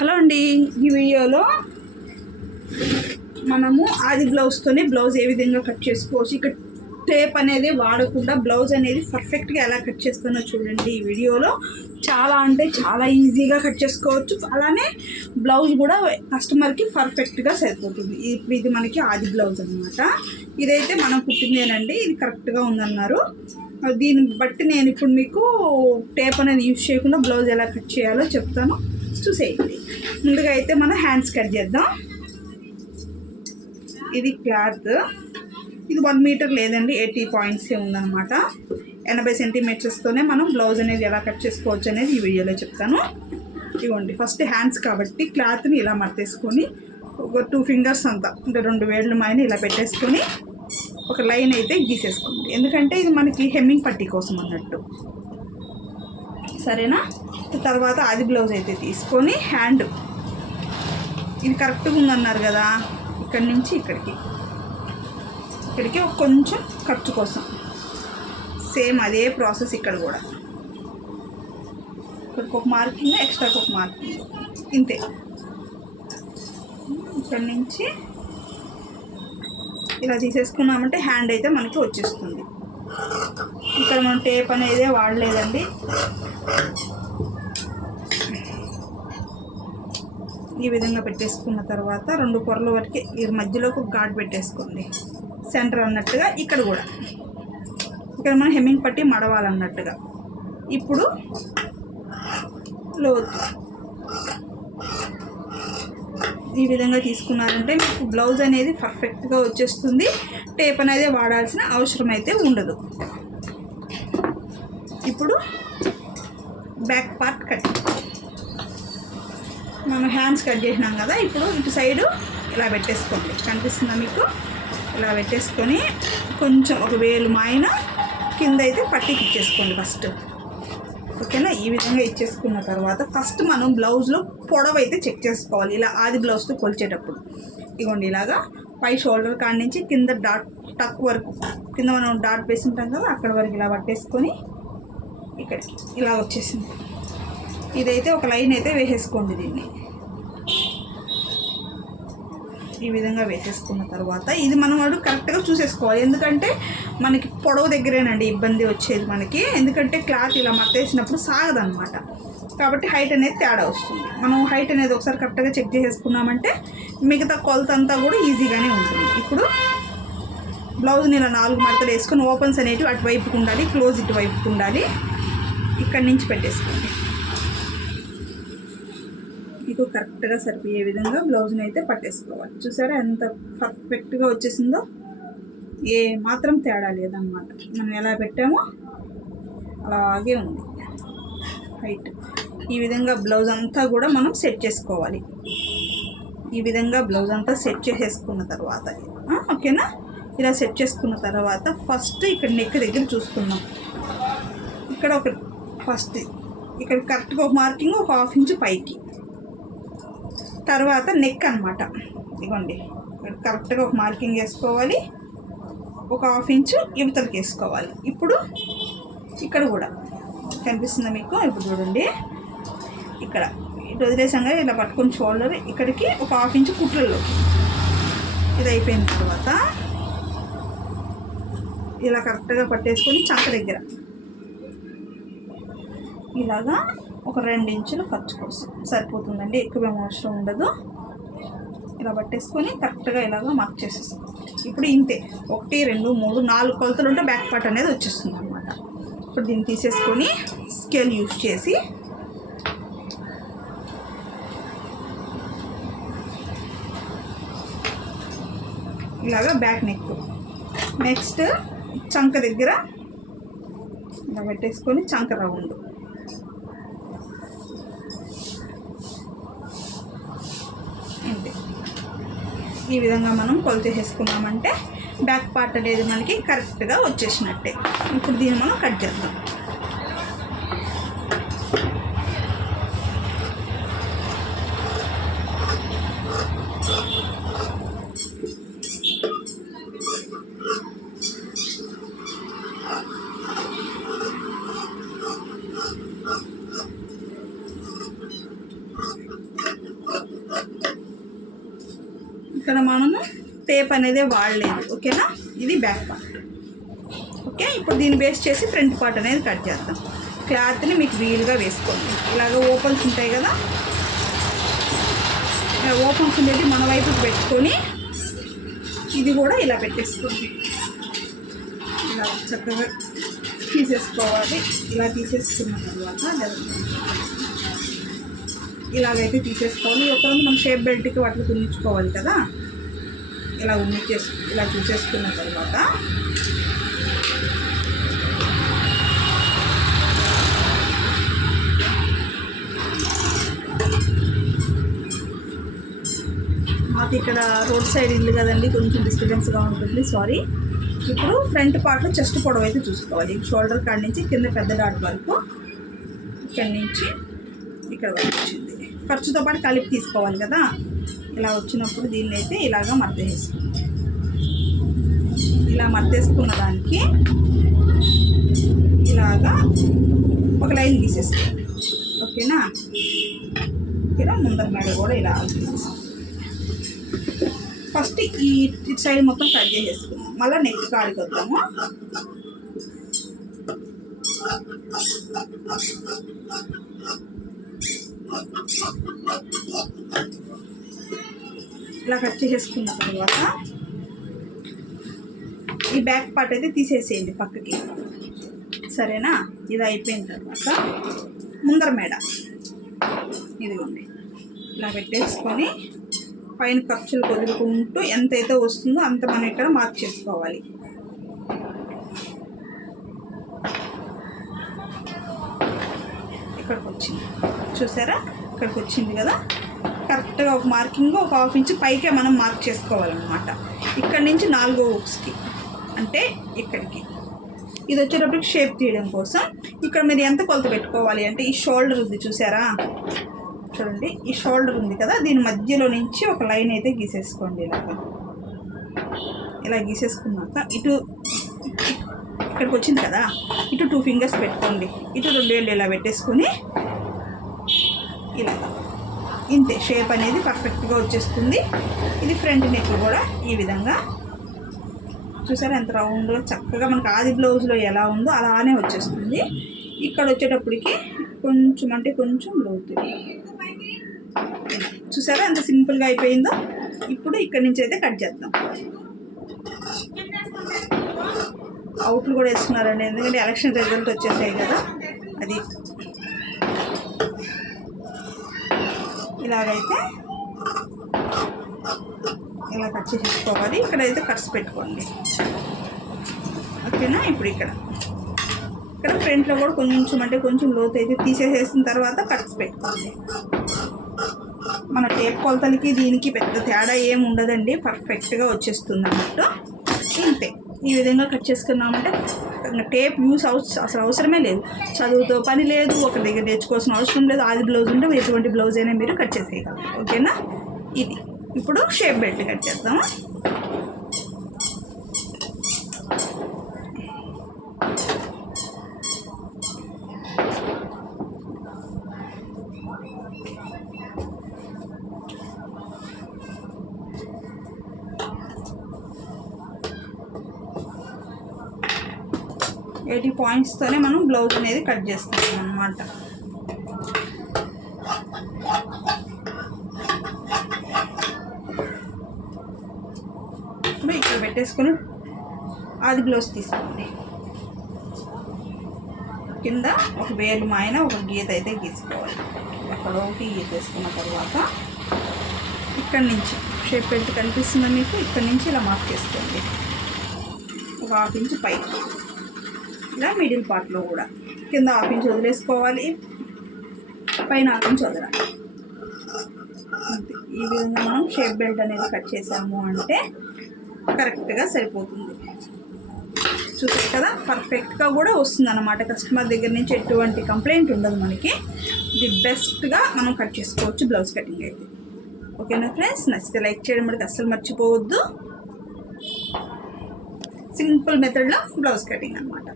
Hello అండి, ఈ వీడియోలో మనము ఆది బ్లౌజ్తోనే బ్లౌజ్ ఏ విధంగా కట్ చేసుకోవచ్చు, ఇక్కడ టేప్ అనేది వాడకుండా బ్లౌజ్ అనేది పర్ఫెక్ట్గా ఎలా కట్ చేస్తానో చూడండి. ఈ వీడియోలో చాలా అంటే చాలా ఈజీగా కట్ చేసుకోవచ్చు. అలానే బ్లౌజ్ కూడా కస్టమర్కి పర్ఫెక్ట్గా సరిపోతుంది. ఇప్పుడు ఇది మనకి ఆది బ్లౌజ్ అనమాట. ఇదైతే మనం కుట్టిందేనండి, ఇది కరెక్ట్గా ఉందన్నారు. దీన్ని బట్టి నేను ఇప్పుడు మీకు టేప్ అనేది యూజ్ చేయకుండా బ్లౌజ్ ఎలా కట్ చేయాలో చెప్తాను, చూసేయండి. ముందుగా అయితే మనం హ్యాండ్స్ కట్ చేద్దాం. ఇది క్లాత్, ఇది 1 మీటర్ లేదండి, 80 పాయింట్సే ఉందన్నమాట. 80 సెంటీమీటర్స్తోనే మనం బ్లౌజ్ అనేది ఎలా కట్ చేసుకోవచ్చు అనేది ఈ వీడియోలో చెప్తాను. ఇవ్వండి, ఫస్ట్ హ్యాండ్స్ కాబట్టి క్లాత్ని ఇలా మర్తేసుకొని ఒక 2 ఫింగర్స్ అంతా అంటే 2 వేళ్ళ మైన ఇలా పెట్టేసుకొని ఒక లైన్ అయితే గీసేసుకోండి. ఎందుకంటే ఇది మనకి హెమ్మింగ్ పట్టీ కోసం అన్నట్టు, సరేనా? తర్వాత ఆది బ్లౌజ్ అయితే తీసుకొని హ్యాండ్ ఇది కరెక్ట్గా ఉందన్నారు కదా, ఇక్కడి నుంచి ఇక్కడికి కొంచెం ఖర్చు కోసం సేమ్ అదే ప్రాసెస్ ఇక్కడ కూడా. ఇక్కడికి ఒక మార్కింగ్, ఎక్స్ట్రాకి ఒక మార్కింగ్, ఇంతే. ఇక్కడి నుంచి ఇలా తీసేసుకున్నామంటే హ్యాండ్ అయితే మనకి వచ్చేస్తుంది. ఇక్కడ మనం టేప్ అనేది వాడలేదండి. ఈ విధంగా పెట్టేసుకున్న తర్వాత 2 పొరల వరకు ఈ మధ్యలో ఒక ఘాట్ పెట్టేసుకోండి, సెంటర్ అన్నట్టుగా. ఇక్కడ కూడా ఇక్కడ మనం హెమ్మింగ్ పట్టి మడవాలన్నట్టుగా. ఇప్పుడు లోతు ఈ విధంగా తీసుకున్నారంటే మీకు బ్లౌజ్ అనేది పర్ఫెక్ట్గా వచ్చేస్తుంది. టేప్ అనేది వాడాల్సిన అవసరం అయితే ఉండదు. ఇప్పుడు బ్యాక్ పార్ట్ కట్, మనం హ్యాండ్స్ కట్ చేసినాం కదా, ఇప్పుడు ఇటు సైడు ఇలా పెట్టేసుకోండి. కనిపిస్తుందా మీకు? ఇలా పెట్టేసుకొని కొంచెం ఒక వేలు మాయన కింద అయితే పట్టీకి ఇచ్చేసుకోండి ఫస్ట్, ఓకేనా? ఈ విధంగా ఇచ్చేసుకున్న తర్వాత ఫస్ట్ మనం బ్లౌజ్లో పొడవు అయితే చెక్ చేసుకోవాలి. ఇలా ఆది బ్లౌజ్తో కొలిచేటప్పుడు ఇగోండి, ఇలాగా పై షోల్డర్ కాడ నుంచి కింద డాట్ టక్ వరకు, కింద మనం డాట్ వేసుకుంటాం కదా, అక్కడ వరకు ఇలా పట్టేసుకొని ఇక్కడికి ఇలా వచ్చేసింది. ఇదైతే ఒక లైన్ అయితే వేసేసుకోండి. దీన్ని ఈ విధంగా వేసేసుకున్న తర్వాత ఇది మనం కరెక్ట్గా చూసేసుకోవాలి. ఎందుకంటే మనకి పొడవు దగ్గరేనండి ఇబ్బంది వచ్చేది మనకి, ఎందుకంటే క్లాత్ ఇలా మట్టేసినప్పుడు సాగదనమాట. కాబట్టి హైట్ అనేది తేడా వస్తుంది. మనం హైట్ అనేది ఒకసారి కరెక్ట్గా చెక్ చేసేసుకున్నామంటే మిగతా కొలత అంతా కూడా ఈజీగానే ఉంటుంది. ఇప్పుడు బ్లౌజ్ని ఇలా 4 మడతలు వేసుకొని ఓపెన్స్ అనేటివి అటువైపుకు ఉండాలి, క్లోజ్ ఇటువైపుకు ఉండాలి. ఇక్కడి నుంచి పెట్టేసుకోండి. మీకు కరెక్ట్గా సరిపోయే విధంగా బ్లౌజ్ని అయితే పట్టేసుకోవాలి. చూసారా ఎంత పర్ఫెక్ట్గా వచ్చేసిందో, ఏ మాత్రం తేడా లేదన్నమాట. మనం ఎలా పెట్టామో అలాగే ఉంది హైట్. ఈ విధంగా బ్లౌజ్ అంతా కూడా మనం సెట్ చేసుకోవాలి. ఈ విధంగా బ్లౌజ్ అంతా సెట్ చేసేసుకున్న తర్వాత ఓకేనా? ఇలా సెట్ చేసుకున్న తర్వాత ఫస్ట్ ఇక్కడ నెక్ దగ్గర చూసుకుందాం. ఇక్కడ ఒక ఫస్ట్ ఇక్కడ కరెక్ట్గా ఒక మార్కింగ్, ఒక 1/2 ఇంచు పైకి. తర్వాత నెక్ అనమాట, ఇవ్వండి కరెక్ట్గా ఒక మార్కింగ్ వేసుకోవాలి, ఒక 1/2 ఇంచు ఇవతలకి వేసుకోవాలి. ఇప్పుడు ఇక్కడ కూడా కనిపిస్తుందా మీకు? ఇప్పుడు చూడండి, ఇక్కడ ఇటు వదిలేసాగా ఇలా పట్టుకొని షోల్డర్ ఇక్కడికి ఒక 1/2 ఇంచు కుట్లలోకి. ఇది అయిపోయిన తర్వాత ఇలా కరెక్ట్గా పట్టేసుకొని చంక దగ్గర ఇలాగా ఒక 2 ఇంచులు ఖర్చు కోసం సరిపోతుందండి, ఎక్కువ అవసరం ఉండదు. ఇలా పట్టేసుకొని కరెక్ట్గా ఇలాగా మార్క్ చేసేసుకోండి. ఇప్పుడు ఇంతే, 1 2 3 4 కొలతలు ఉంటే బ్యాక్ పార్ట్ అనేది వచ్చేస్తుంది అనమాట. ఇప్పుడు దీన్ని తీసేసుకొని స్కేల్ యూజ్ చేసి ఇలాగా బ్యాక్ నెక్, నెక్స్ట్ చంక దగ్గర ఇలా పెట్టేసుకొని చంక రౌండ్ ఇంతే. ఈ విధంగా మనం కొలత చేసుకున్నామంటే బ్యాక్ పార్ట్ అనేది మనకి కరెక్ట్గా వచ్చేసినట్టే. ఇప్పుడు దీన్ని మనం కట్ చేద్దాం. ఇక్కడ మనము టేప్ అనేది వాడలేదు. ఓకేనా, ఇది బ్యాక్ పార్ట్. ఓకే, ఇప్పుడు దీన్ని బేస్ చేసి ఫ్రంట్ పార్ట్ అనేది కట్ చేద్దాం. క్లాత్ని మీకు వీలుగా వేసుకోండి. ఇలాగ ఓపెన్స్ ఉంటాయి కదా, ఓపెన్స్ ఉండేది మన వైపుకి పెట్టుకొని ఇది కూడా ఇలా పెట్టేసుకోండి. ఇలా చక్కగా తీసేసుకోవాలి. ఇలా తీసేసుకున్న తర్వాత ఇలాగైతే తీసేసుకోవాలి. ఒకరోజు మనం షేప్ బెల్ట్కి వాటిని కుట్టించుకోవాలి కదా, ఇలా ఇలా చూసేసుకున్న తర్వాత మాకు ఇక్కడ రోడ్ సైడ్ ఇల్లు కదండి, కొంచెం డిస్టర్బెన్స్గా ఉంటుంది, సారీ. ఇప్పుడు ఫ్రంట్ పార్ట్లో చెస్ట్ పొడవు అయితే చూసుకోవాలి. షోల్డర్ కాడ నుంచి కింద పెద్ద డాట్ వరకు, ఇక్కడి నుంచి ఇక్కడ వరకు వచ్చింది. ఖర్చుతో పాటు కలిపి తీసుకోవాలి కదా. ఇలా వచ్చినప్పుడు దీన్ని అయితే ఇలాగా మర్దేసుకోండి. ఇలా మర్దేసుకున్న దానికి ఇలాగా ఒక లైన్ తీసేసుకోండి. ఓకేనా, ఇలా ముందర మేడ కూడా ఇలా తీసేసుకోండి. ఫస్ట్ ఈ సైడ్ మొత్తం కట్ చేసేసుకుందాం. మళ్ళీ నెక్స్ట్ కాడికి వద్దాము. ఇలా కట్ చేసేసుకున్న తర్వాత ఈ బ్యాక్ పార్ట్ అయితే తీసేసేయండి పక్కకి, సరేనా. ఇది అయిపోయిన తర్వాత ముందర మేడ ఇదిగోండి ఇలా పెట్టేసుకొని పైన ఖర్చులు వదులుకుంటూ ఎంతైతే వస్తుందో అంత మనం ఇక్కడ మార్క్ చేసుకోవాలి. ఇక్కడికి వచ్చింది చూసారా, ఇక్కడికి వచ్చింది కదా. కరెక్ట్గా ఒక మార్కింగ్ ఒక 1/2 ఇంచ్ పైకే మనం మార్క్ చేసుకోవాలన్నమాట. ఇక్కడ నుంచి 4వ హుక్స్కి అంటే ఇక్కడికి. ఇది వచ్చేటప్పటికి షేప్ తీయడం కోసం ఇక్కడ మీరు ఎంత కొలత పెట్టుకోవాలి అంటే ఈ షోల్డర్ ఉంది చూసారా, చూడండి ఈ షోల్డర్ ఉంది కదా, దీని మధ్యలో నుంచి ఒక లైన్ అయితే గీసేసుకోండి. ఇలా గీసేసుకున్నాక ఇటు ఇక్కడికి వచ్చింది కదా, ఇటు 2 ఫింగర్స్ పెట్టుకోండి, ఇటు 2 వేళ్ళు ఇలా పెట్టేసుకొని ఇలా ఇంతే షేప్ అనేది పర్ఫెక్ట్గా వచ్చేస్తుంది. ఇది ఫ్రంట్ నెక్ కూడా ఈ విధంగా చూసారా ఎంత రౌండ్గా చక్కగా మనకు ఆది బ్లౌజ్లో ఎలా ఉందో అలానే వచ్చేస్తుంది. ఇక్కడ వచ్చేటప్పటికి కొంచెం అంటే కొంచెం లోతు చూసారా ఎంత సింపుల్గా అయిపోయిందో. ఇప్పుడు ఇక్కడి నుంచి అయితే కట్ చేద్దాం. అవుట్లు కూడా వేస్తున్నారండి, ఎందుకంటే ఎలక్షన్ రిజల్ట్ వచ్చేసాయి కదా. అది ఇలాగైతే ఇలా కట్ చేసుకోవాలి. ఇక్కడైతే కట్స్ పెట్టుకోండి. ఓకేనా, ఇప్పుడు ఇక్కడ ఫ్రంట్లో కూడా కొంచెం అంటే కొంచెం లోతు అయితే తీసేసేసిన తర్వాత కట్స్ పెట్టుకోండి. మన టేప్ కొలతలకి దీనికి పెద్ద తేడా ఏమి ఉండదండి, పర్ఫెక్ట్గా వచ్చేస్తుంది అన్నట్టు. ఇంతే ఈ విధంగా కట్ చేసుకున్నామంటే టేప్ యూస్ అసలు అవసరమే లేదు. చదువుతో పని లేదు, ఒక దగ్గర నేర్చుకోవాల్సిన అవసరం లేదు. ఆది బ్లౌజ్ ఉంటే ఎటువంటి బ్లౌజ్ అయినా మీరు కట్ చేసేయగలరు. ఓకేనా, ఇది ఇప్పుడు షేప్ బెల్ట్ కట్ చేద్దాము. ఎయిటీ పాయింట్స్తోనే మనం బ్లౌజ్ అనేది కట్ చేస్తాం అన్నమాట. ఇప్పుడు ఇక్కడ పెట్టేసుకొని ఆది బ్లౌజ్ తీసుకోండి. కింద ఒక వేలు మాయన ఒక గీత అయితే గీసుకోవాలి. అక్కడ ఒకటి గీసేసుకున్న తర్వాత ఇక్కడి నుంచి షేప్ బెల్ట్ కనిపిస్తుందా మీకు, ఇక్కడి నుంచి ఇలా మార్క్ చేసుకోండి. ఒక 1/2 ఇంచ్ పైకి ఇలా మిడిల్ పార్ట్లో కూడా కింద 1/2 ఇంచ్ వదిలేసుకోవాలి, పైన 1/2 ఇంచ్ వదలాలి. ఈ విధంగా మనం షేప్ బెల్ట్ అనేది కట్ చేసాము అంటే కరెక్ట్గా సరిపోతుంది. చూసారు కదా, పర్ఫెక్ట్గా కూడా వస్తుంది అన్నమాట. కస్టమర్ దగ్గర నుంచి ఎటువంటి కంప్లైంట్ ఉండదు మనకి. ది బెస్ట్గా మనం కట్ చేసుకోవచ్చు బ్లౌజ్ కటింగ్ అయితే. ఓకేనా ఫ్రెండ్స్, నచ్చితే లైక్ చేయడం మనకి అస్సలు మర్చిపోవద్దు. సింపుల్ మెథడ్లో బ్లౌజ్ కటింగ్ అన్నమాట.